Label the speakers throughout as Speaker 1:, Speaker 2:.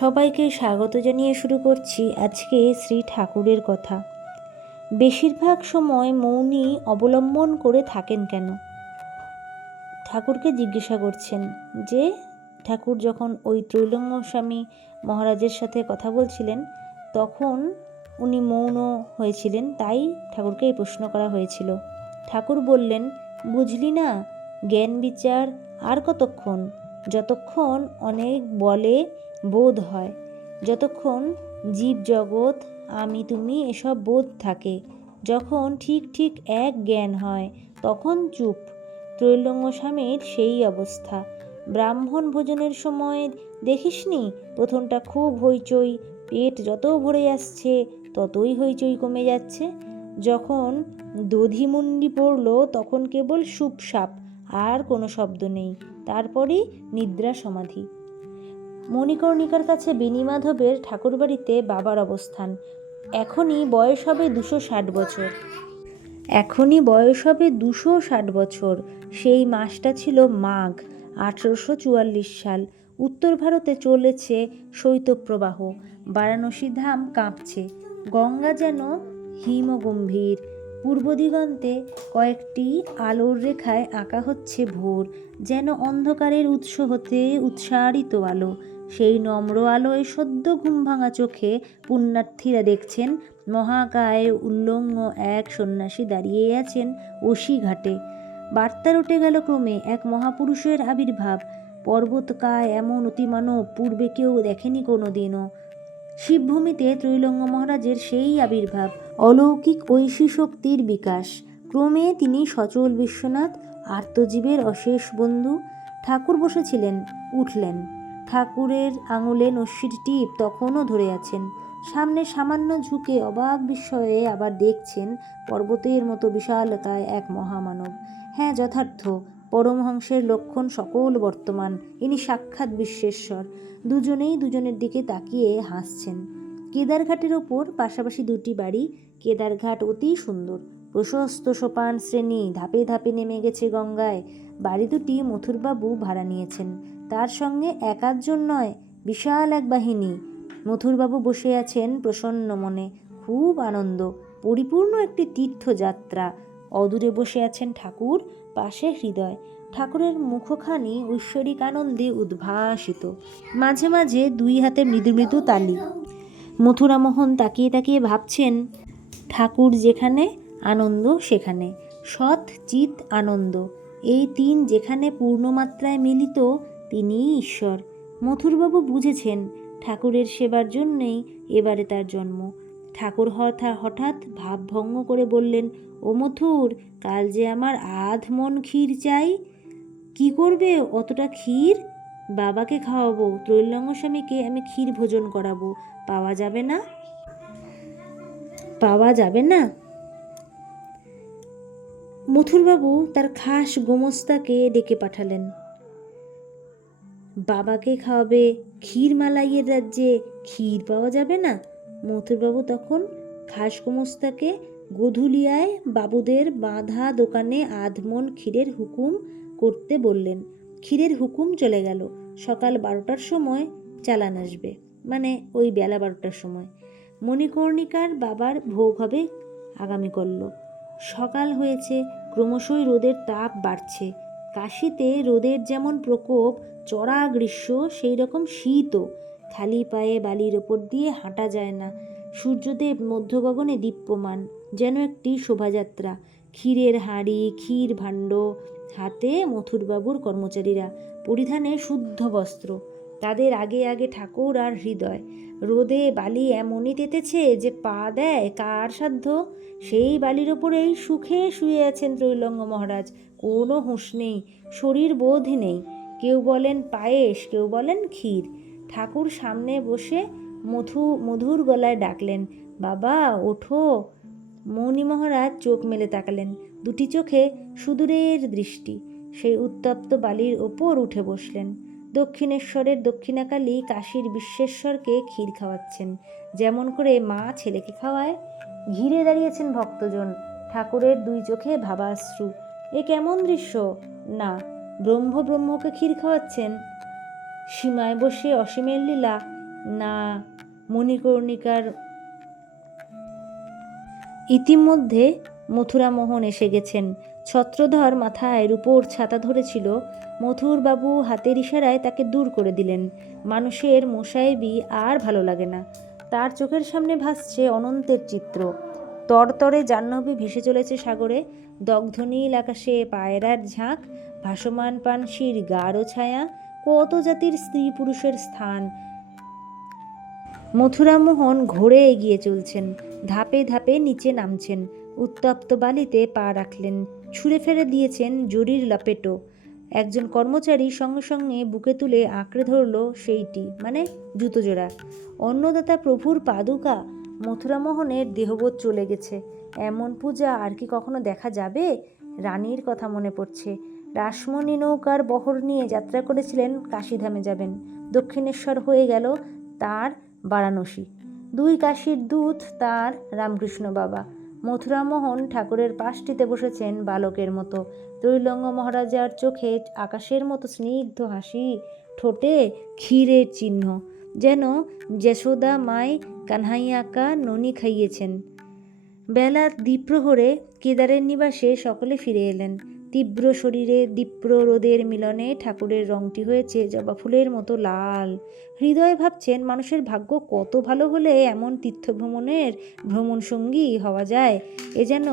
Speaker 1: সবাইকে স্বাগত জানিয়ে শুরু করছি আজকে শ্রী ঠাকুরের কথা। বেশিরভাগ সময় মৌনী অবলম্বন করে থাকেন কেন? ঠাকুরকে জিজ্ঞাসা করছেন যে, ঠাকুর যখন ওই ত্রৈলঙ্গ স্বামী মহারাজের সাথে কথা বলছিলেন, তখন উনি মৌন হয়েছিলেন, তাই ঠাকুরকে এই প্রশ্ন করা হয়েছিল। ঠাকুর বললেন, বুঝলি না, জ্ঞান বিচার আর কতক্ষণ? যতক্ষণ অনেক বলে বোধ হয়। যতক্ষণ জীব জগৎ আমি তুমি এসব বোধ থাকে, যখন ঠিক ঠিক এক জ্ঞান হয়, তখন চুপ। ত্রৈলঙ্গ স্বামীর সেই অবস্থা। ব্রাহ্মণ ভোজনের সময় দেখিসনি প্রথমটা খুব হইচই, পেট যত ভরে আসছে ততই হইচই কমে যাচ্ছে। যখন দধিমুন্ডি পড়ল তখন কেবল সুপসাপ, আর কোনো শব্দ নেই। তারপরেই নিদ্রা সমাধি। মণিকর্ণিকার কাছে বেণীমাধবের ঠাকুরবাড়িতে বাবার অবস্থান। এখনই বয়স হবে দুশো ষাট বছর। এখনই বয়স হবে দুশো ষাট বছর। সেই মাসটা ছিল মাঘ, আঠেরোশো চুয়াল্লিশ সাল। উত্তর ভারতে চলেছে শৈত্যপ্রবাহ। বারাণসী ধাম কাঁপছে। গঙ্গা যেন হিমগম্ভীর। পূর্ব দিগন্তে কয়েকটি আলোর রেখায় আঁকা হচ্ছে ভোর, যেন অন্ধকারের উৎস হতে উৎসারিত আলো। সেই নম্র আলোয় সদ্য ঘুম ভাঙা চোখে পুণ্যার্থীরা দেখছেন মহাকায় উল্লঙ্গ এক সন্ন্যাসী দাঁড়িয়ে আছেন ওশি ঘাটে। বার্তা রটে গেল ক্রমে এক মহাপুরুষের আবির্ভাব। পর্বতকায় এমন অতিমানব পূর্বে কেউ দেখেনি কোনো দিনও শিবভূমিতে ত্রৈলঙ্গ মহারাজের সেই আবির্ভাব, অলৌকিক ঐশী শক্তির বিকাশ। ক্রমে তিনি সচল বিশ্বনাথ, আর্তজীবের অশেষ বন্ধু। ঠাকুর বসেছিলেন, উঠলেন। ঠাকুরের আঙুলে নস্যির টিপ তখনও ধরে আছেন। সামনে সামান্য ঝুঁকে অবাক বিস্ময়ে আবার দেখছেন পর্বতের মতো বিশালকায় এক মহামানব। হ্যাঁ যথার্থ, পরমহংসের লক্ষণ সকল বর্তমান, ইনি সাক্ষাৎ বিশ্বেশ্বর। দুজনেই দুজনের দিকে তাকিয়ে হাসছেন। কেদারঘাটের ওপর পাশাপাশি দুটি বাড়ি, কেদারঘাট অতি সুন্দর। প্রশস্ত সোপান শ্রেণি, ধাপে ধাপে নেমে গেছে গঙ্গায়। বাড়ি দুটি মথুরবাবু ভাড়া নিয়েছেন। তার সঙ্গে একাধজন নয়, বিশাল এক বাহিনী। মথুরবাবু বসে আছেন প্রসন্ন মনে। খুব আনন্দ। পরিপূর্ণ একটি তীর্থযাত্রা। অদূরে বসে আছেন ঠাকুর, পাশে হৃদয়। ঠাকুরের মুখখানি ঐশ্বরিক আনন্দে উদ্ভাসিত। মাঝে মাঝে দুই হাতে মৃদু মৃদু তালি মথুরামোহন তাকিয়ে তাকিয়ে ভাবছেন, ঠাকুর যেখানে, আনন্দ সেখানে। সৎ চিত আনন্দ। এই তিন যেখানে পূর্ণমাত্রায় মিলিত তিনিই ঈশ্বর। মথুরবাবু বুঝেছেন, ঠাকুরের সেবার জন্যেই এবারে তার জন্ম। ঠাকুর হঠাৎ হঠাৎ ভাবভঙ্গ করে বললেন, ও মথুর, কাল যে আমার আধ মন ক্ষীর চাই, কি করবে? অতটা ক্ষীর? বাবাকে খাওয়াবো, ত্রৈলঙ্গ স্বামীকে আমি ক্ষীর ভোজন করাবো। পাওয়া যাবে না? পাওয়া যাবে না? মথুরবাবু তার খাস গোমস্তাকে ডেকে পাঠালেন। বাবাকে খাওয়াবে। ক্ষীর মালাইয়ের রাজ্যে ক্ষীর পাওয়া যাবে না। মথুরবাবু তখন খাস গোমস্তাকে গধুলিয়ায় বাবুদের বাঁধা দোকানে আধমন ক্ষীরের হুকুম করতে বললেন। ক্ষীরের হুকুম চলে গেল। সকাল বারোটার সময় চালান আসবে। মানে ওই বেলা বারোটার সময়। মণিকর্ণিকার বাবার ভোগ হবে আগামী করল সকাল হয়েছে। ক্রমশই রোদের তাপ বাড়ছে। কাশিতে রোদের যেমন প্রকোপ, চড়া গ্রীষ্ম সেই রকম শীতও। খালি পায়ে বালির ওপর দিয়ে হাঁটা যায় না। সূর্যদেব মধ্যগগনে দীপ্যমান, যেন একটি শোভাযাত্রা। ক্ষীরের হাঁড়ি, ক্ষীর ভাণ্ড, হাতে মথুরবাবুর কর্মচারীরা, পরিধানে শুদ্ধ বস্ত্র। তাদের আগে আগে ঠাকুর আর হৃদয়। রোদে বালি এমনই তেতেছে যে পা দেয় কার সাধ্য? সেই বালির ওপরেই সুখে শুয়ে আছেন ত্রৈলঙ্গ মহারাজ। কোনো হুঁশ নেই, শরীর বোধ নেই। কেউ বলেন পায়েস, কেউ বলেন ক্ষীর। ঠাকুর সামনে বসে মধু, মধুর গলায় ডাকলেন, বাবা, ওঠো। মৌনি মহারাজ চোখ মেলে তাকালেন। দুটি চোখে সুদূরের দৃষ্টি। সেই উত্তপ্ত বালির ওপর উঠে বসলেন। দক্ষিণেশ্বরের দক্ষিণাকালী কাশীর বিশ্বেশ্বরকে ক্ষীর খাওয়াচ্ছেন। যেমন করে মা ছেলেকে খাওয়ায়। ঘিরে দাঁড়িয়েছেন ভক্তজন। ঠাকুরের দুই চোখে ভাবাশ্রু। এ কেমন দৃশ্য? না, ব্রহ্ম ব্রহ্মকে ক্ষীর খাওয়াচ্ছেন। সীমায় বসে অসীমের লীলা। না, মণিকর্ণিকার ইতিমধ্যে মথুরামোহন এসে গেছেন। ছত্রধর মাথায় রূপোর ছাতা ধরেছিল। মথুরবাবু হাতের ইশারায় তাকে দূর করে দিলেন। মানুষের মোসাহেবি আর ভালো লাগে না। তার চোখের সামনে ভাসছে অনন্তের চিত্র। তরতরে জাহ্নবী ভেসে চলেছে সাগরে। দগ্ধনীল আকাশে পায়রার ঝাঁক, ভাসমান পানসির গাঢ় ছায়া, কত জাতির স্ত্রী পুরুষের স্থান। মথুরামোহন ঘোরে এগিয়ে চলছেন। ধাপে ধাপে নিচে নামছেন। উত্তপ্ত বালিতে পা রাখলেন। ছুঁড়ে ফেলে দিয়েছেন জরির লাপেটো। একজন কর্মচারী সঙ্গে সঙ্গে বুকে তুলে আঁকড়ে ধরল সেইটি মানে জুতো জোড়া অন্নদাতা প্রভুর পাদুকা, মথুরামোহনের দেহবোধ চলে গেছে। এমন পূজা আর কি কখনো দেখা যাবে? রানীর কথা মনে পড়ছে। রাসমণি নৌকার বহর নিয়ে যাত্রা করেছিলেন কাশিধামে যাবেন। দক্ষিণেশ্বর হয়ে গেল তার বারাণসী। দুই কাশির দূত তার রামকৃষ্ণ বাবা। মথুরামোহন ঠাকুরের পাশটিতে বসেছেন বালকের মতো। ত্রৈলঙ্গ মহারাজার চোখে আকাশের মতো স্নিগ্ধ হাসি, ঠোঁটে ক্ষীরের চিহ্ন। যেন যশোদা মাই কানহাইয়াকা ননি খাইয়েছেন। বেলা দ্বীপ্রহরে কেদারের নিবাসে সকলে ফিরে এলেন। তীব্র শরীরে দীপ্র রোদের মিলনে ঠাকুরের রংটি হয়েছে জবা ফুলের মতো লাল। হৃদয়ে ভাবছেন, মানুষের ভাগ্য কত ভালো হলে এমন তীর্থভ্রমণের ভ্রমণ সঙ্গী হওয়া যায়, এ যেন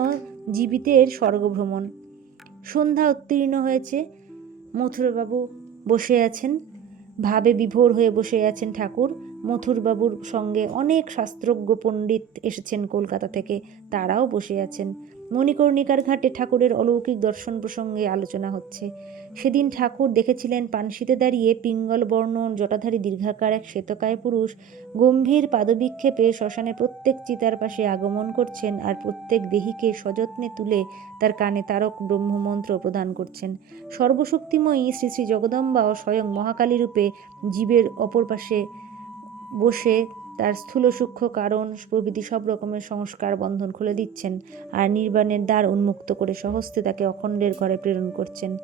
Speaker 1: জীবিতের স্বর্গভ্রমণ। সন্ধ্যা উত্তীর্ণ হয়েছে। মথুরবাবু বসে আছেন। ভাবে বিভোর হয়ে বসে আছেন ঠাকুর। মথুরবাবুর সঙ্গে অনেক শাস্ত্রজ্ঞ পণ্ডিত এসেছেন কলকাতা থেকে, তারাও বসে আছেন। মণিকর্ণিকার ঘাটে ঠাকুরের অলৌকিক দর্শন প্রসঙ্গে আলোচনা হচ্ছে। সেদিন ঠাকুর দেখেছিলেন পানশিতে দাঁড়িয়ে পিঙ্গল বর্ণ, জটাধারী দীর্ঘাকার এক শ্বেতকায় পুরুষ, গম্ভীর পাদবিক্ষেপে শ্মশানে প্রত্যেক চিতার পাশে আগমন করছেন আর প্রত্যেক দেহিকে সযত্নে তুলে তার কানে তারক ব্রহ্মমন্ত্র প্রদান করছেন। সর্বশক্তিময়ী শ্রী শ্রী জগদম্বা স্বয়ং মহাকালী রূপে জীবের অপর পাশে বসে তার স্থূল সূক্ষ্ম কারণ প্রভৃতি সব রকমের সংস্কার বন্ধন খুলে দিচ্ছেন আর নির্বাণের দ্বার উন্মুক্ত করে সহস্তে তাকে অখণ্ডের ঘরে প্রেরণ করছেন।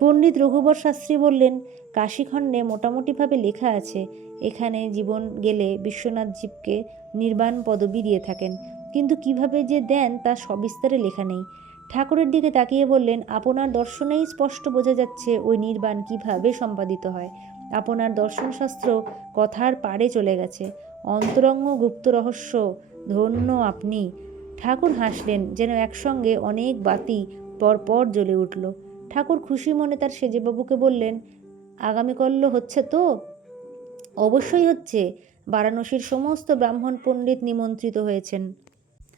Speaker 1: পণ্ডিত রঘুবর শাস্ত্রী বললেন, কাশীখণ্ডে মোটামুটিভাবে লেখা আছে, এখানে জীবন গেলে বিশ্বনাথ জীবকে নির্বাণ পদবি দিয়ে থাকেন। কিন্তু কীভাবে যে দেন তা সবিস্তারে লেখা নেই। ঠাকুরের দিকে তাকিয়ে বললেন, আপনার দর্শনেই স্পষ্ট বোঝা যাচ্ছে ওই নির্বাণ কীভাবে সম্পাদিত হয়। আপনার দর্শনশাস্ত্র কথার পাড়ে চলে গেছে। অন্তরঙ্গ গুপ্ত রহস্য, ধন্য আপনি। ঠাকুর হাসলেন যেন একসঙ্গে অনেক বাতি পরপর জ্বলে উঠল। ঠাকুর খুশি মনে তার সেজেবাবুকে বললেন আগামীকল্য হচ্ছে তো? অবশ্যই হচ্ছে। বারাণসীর সমস্ত ব্রাহ্মণ পণ্ডিত নিমন্ত্রিত হয়েছেন।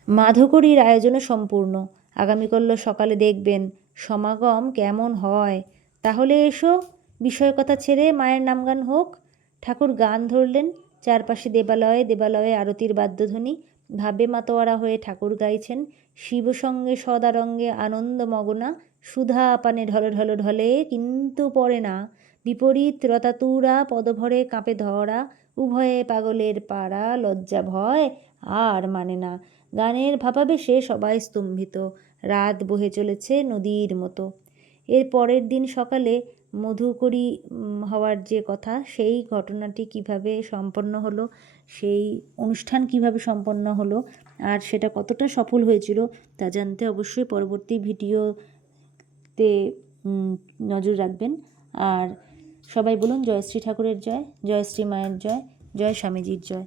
Speaker 1: মাধকরীর আয়োজনে সম্পূর্ণ। আগামীকল্য সকালে দেখবেন সমাগম কেমন হয়। তাহলে এসো। বিষয় কথা ছেড়ে মায়ের নামগান হোক, ঠাকুর গান ধরলেন, চারপাশে দেবালয়ে দেবালয়ে আরতির বাদ্যধ্বনি, ভাবে মাতোয়ারা হয়ে ঠাকুর গাইছেন, শিব সঙ্গে সদারঙ্গে আনন্দ মগনা, সুধা পানে ঢলে ঢলে ঢলে, কিন্তু পড়ে না, বিপরীত রতাতুরা পদভরে কাঁপে ধরা, উভয়ে পাগলের পাড়া লজ্জা ভয় আর মানে না, গানের ভাবাবেশে সবাই স্তম্ভিত, রাত বহে চলেছে নদীর মতো। এর পরের দিন সকালে মধুকরী হওয়ার যে কথা, সেই ঘটনাটি কীভাবে সম্পন্ন হলো, সেই অনুষ্ঠান কীভাবে সম্পন্ন হলো, আর সেটা কতটা সফল হয়েছিল, তা জানতে অবশ্যই পরবর্তী ভিডিওতে নজর রাখবেন। আর সবাই বলুন, জয়শ্রী ঠাকুরের জয়, জয়শ্রী মায়ের জয় জয় স্বামীজির জয়।